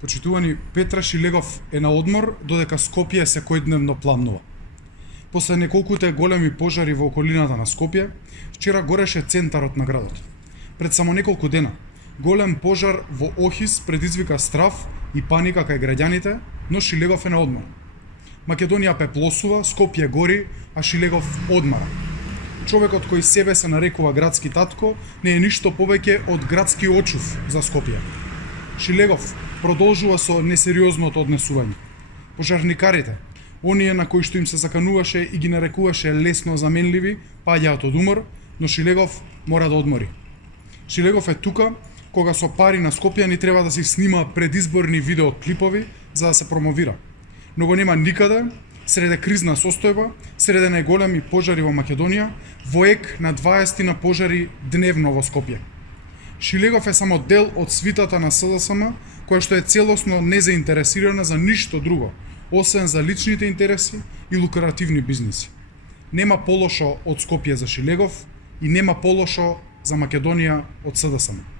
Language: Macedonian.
Почитувани, Петра Шилегов е на одмор, додека Скопје секојдневно пламнува. После неколкуте големи пожари во околината на Скопје, вчера гореше центарот на градот. Пред само неколку дена, голем пожар во Охис предизвика страв и паника кај граѓаните, но Шилегов е на одмор. Македонија пеплосува, Скопје гори, а Шилегов одмара. Човекот кој себе се нарекува градски татко не е ништо повеќе од градски очув за Скопје. Шилегов продолжува со несериозното однесување. Пожарникарите, оние на кои што им се закануваше и ги нарекуваше лесно заменливи, паѓаат од умор, но Шилегов мора да одмори. Шилегов е тука кога со пари на скопјани треба да се снима предизборни видеоклипови за да се промовира. Но го нема никаде, среде кризна состојба, среде најголеми пожари во Македонија, во ек на 20 на пожари дневно во Скопје. Шилегов е само дел од свитата на СДСМ, која што е целосно незаинтересирана за ништо друго, освен за личните интереси и лукративни бизниси. Нема полошо од Скопје за Шилегов и нема полошо за Македонија од СДСМ.